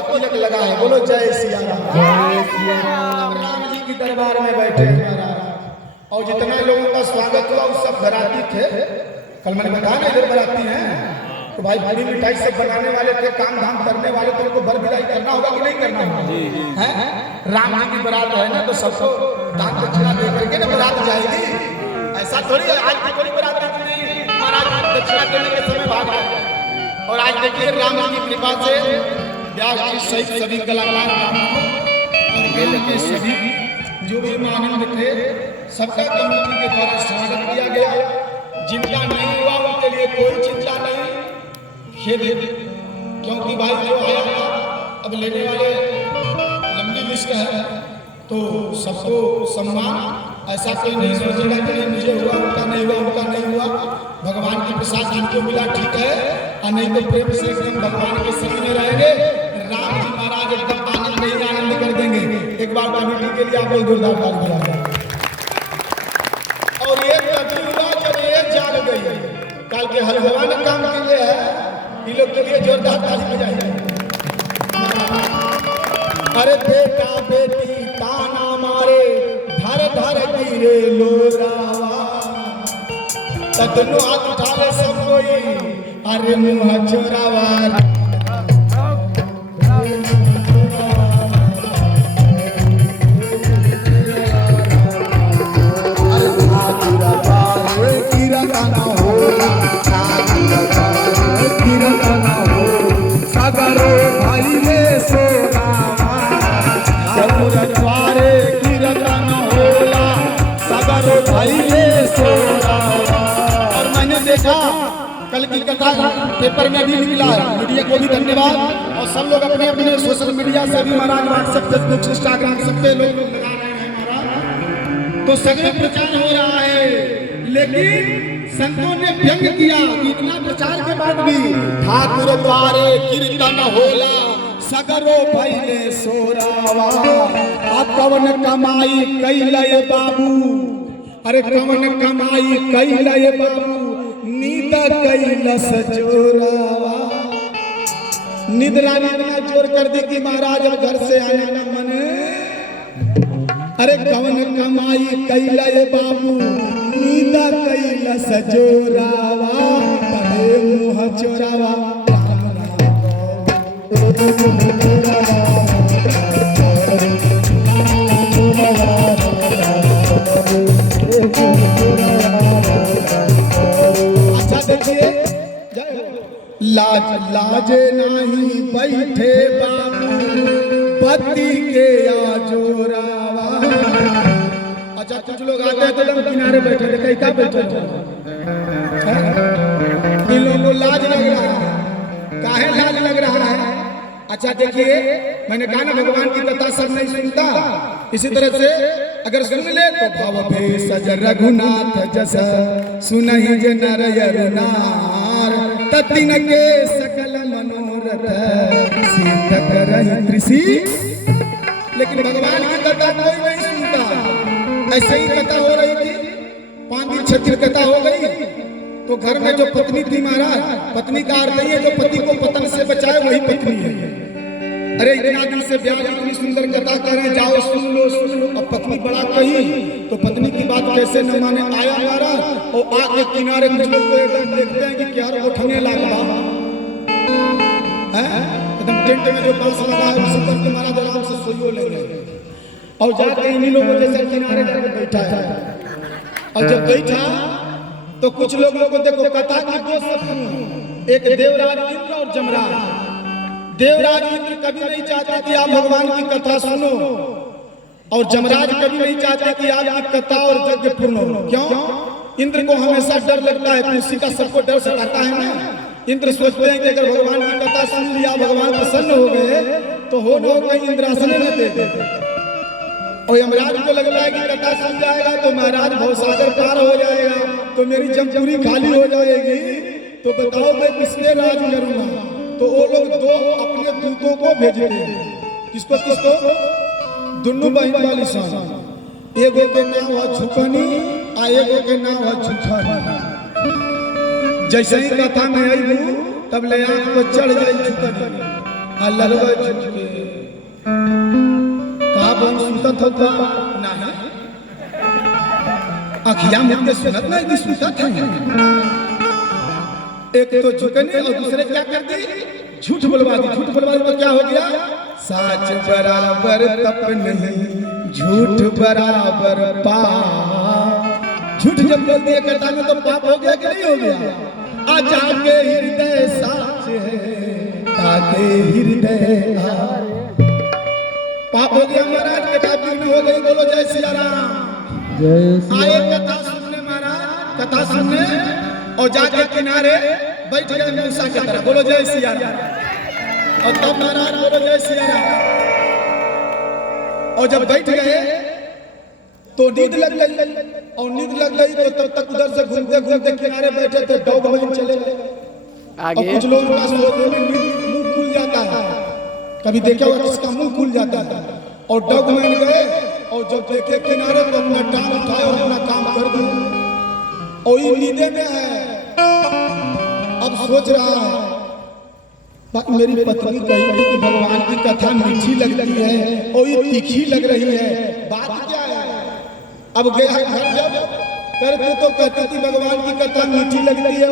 बहुत तिलक लगा है। बोलो जय सिया राम। जय सिया राम। राम जी की दरबार में बैठे महाराज और जितना लोगों का स्वागत हुआ उस सब बराती थे। कल मैंने बताया ना इधर बराती हैं तो भाई बड़ी मिठाई सब बनाने वाले थे, काम धाम करने वाले तो उनको बर विदाई करना होगा कि नहीं करना होगा? हैं राम जी की बरात है ना तो सबको दान दक्षिणा दे करके ना बरात जाएगी। ऐसा थोड़ी है आज की बड़ी बरात नहीं महाराज दक्षिणा देने के समय भाग गए। और आज देखिए राम जी की कृपा से व्यास जी सहित सभी कलाकार और मेले के सभी जो भी आनंद थे सबका कमेटी के द्वारा स्वागत किया गया। जिनका नहीं हुआ उनके लिए कोई चिंता नहीं, खेद क्योंकि भाई जो आया था अब लेने वाले लंबी लिस्ट है तो सबको सम्मान। ऐसा कोई नहीं सोचेगा कि नहीं मुझे हुआ उनका नहीं हुआ उनका नहीं हुआ। भगवान की प्रसाद जिनको मिला ठीक है और नहीं तो प्रेम से एकदम भगवान के संग में रहेंगे। राम जी महाराज एकदम आनंद नहीं आनंद कर देंगे। एक बार कमेटी के लिए आप लोग जोरदार ताली बजाएं। और ये तभी हुआ जब ये जाग गई। कल के हलवा ने काम किए है ये लोग के लिए जोरदार ताली बजाइए। अरे बेटा बेटी ताना मारे धर धर गिरे लोरावा तदनु हाथ उठा ले सब कोई अरे मुँह चोरावा। और मैंने देखा कल की कथा पेपर में भी निकला है। मीडिया को भी धन्यवाद और सब लोग अपने अपने सोशल मीडिया से भी महाराज व्हाट्सएप फेसबुक इंस्टाग्राम सब पे लोग लगा रहे हैं महाराज तो सगळे प्रचार हो रहा है। लेकिन संतों ने व्यंग किया इतना प्रचार के बाद भी ठाकुर द्वारे कीर्तन होला सगरो भइले सोरावा अब कवन कमाई कैलय बाबू। अरे कवन कमाई कैलय बाबू नींद कैलस चोरावा। निद्रा निद्रा चोर कर दी कि महाराज अब घर से आने न मन। अरे कवन कमाई कैलय बाबू नींद कैलस चोरावा तबे मुँह चोरावा। अच्छा देखिए लाज लाज नहीं बैठे बाबू पति के आजोरावा। अच्छा कुछ लोग आते हैं तो एकदम किनारे बैठे थे क्या बैठे इन लोगों को लाज लग रहा है। काहे लाज लग रहा है? अच्छा देखिए मैंने कहा ना भगवान की कथा सब नहीं सुनता। इसी तरह से अगर सुन ले तो भाव भेष रघुनाथ जस सुनहि जे नर नार ततिन के सकल मनोरथ सिद्ध करहि ऋषि। लेकिन भगवान की कथा कोई नहीं सुनता। ऐसे ही कथा हो रही थी 5 दिन 6 दिन कथा हो गई तो घर में जो पत्नी थी महाराज पत्नी का अर्थ नहीं है जो पति को पतन से बचाए वही पत्नी है। अरे इतना दिन से ब्याह इतनी सुंदर कथा कर रहे जाओ सुन लो सुन लो। अब पत्नी बड़ा कही तो पत्नी की बात कैसे न माने आया महाराज और आगे किनारे कुछ लोग एकदम देखते हैं कि क्या उठने लगा एकदम टेंट में जो बांस लगा है उसी पर के महाराज आराम से सोइयो ले रहे और जाके इन्हीं लोगों जैसे किनारे जाकर बैठा है। और जब बैठा तो कुछ लोगों को देखो कथा की दो शत्रु एक देवराज इंद्र और जमराज। देवराज इंद्र कभी नहीं चाहता कि आप भगवान की कथा सुनो और जमराज कभी नहीं चाहता कि आपकी कथा और यज्ञ पूर्ण हो। क्यों? इंद्र को हमेशा डर लगता है, तुलसी का सबको डर सताता है ना। इंद्र सोचते हैं कि अगर भगवान की कथा सुन लिया भगवान प्रसन्न हो गए तो हो न हो कहीं इंद्रासन में दे दे। और यमराज को लगता है कि कथा सुन जाएगा तो महाराज भवसागर पार हो जाएगा तो मेरी जमपूरी खाली हो जाएगी। तो बताओ मैं किसके राज करूंगा? तो वो लोग दो अपने दूतों को भेजते हैं। किसको किसको? दोनों बहन वाली सान। एगो के नाम है झुकनी और एगो के नाम है झुकनी। जैसे ही कथा में आई तब ले आंख को चढ़ जाए झुकनी अलरवा झुके का बन सुतत होता नहीं अखियां मुझे सुनत नहीं कि सुतत है। एक तो झुकने और दूसरे क्या कर दी झूठ बोलवा दी। झूठ बोलवा दी तो क्या हो गया सच बराबर तप नहीं झूठ बराबर पाप। झूठ जब बोल दिए कथा में तो पाप हो गया कि नहीं हो गया। आ जाके हृदय साच है ताके हृदय पाप हो गया महाराज। कथा पूर्ण हो गई बोलो जय सिया राम। आए कथा सुनने महाराज कथा सुनने और जाके किनारे बैठ गए मूसा की तरह बोलो जय सिया राम। और तब महाराज बोलो जय सिया राम। और जब बैठ गए तो नींद लग गई और नींद लग गई तो तब तक उधर से घूमते घूमते किनारे बैठे थे डॉगमैन चले गए। और कुछ लोगों का सोने में मुंह खुल जाता है। कभी देखा होगा किसका मुंह खुल जाता है। और डॉगमैन गए और जब देखे किनारे तो अपना टांग उठाए और अपना काम कर दिया। और ये नींदे में है अब सोच रहा है मेरी पत्नी कही थी कि भगवान की कथा मीठी लगती है और ये तीखी लग रही है बात क्या है। अब गया घर जब करते तो कहती थी भगवान की कथा मीठी लगती है।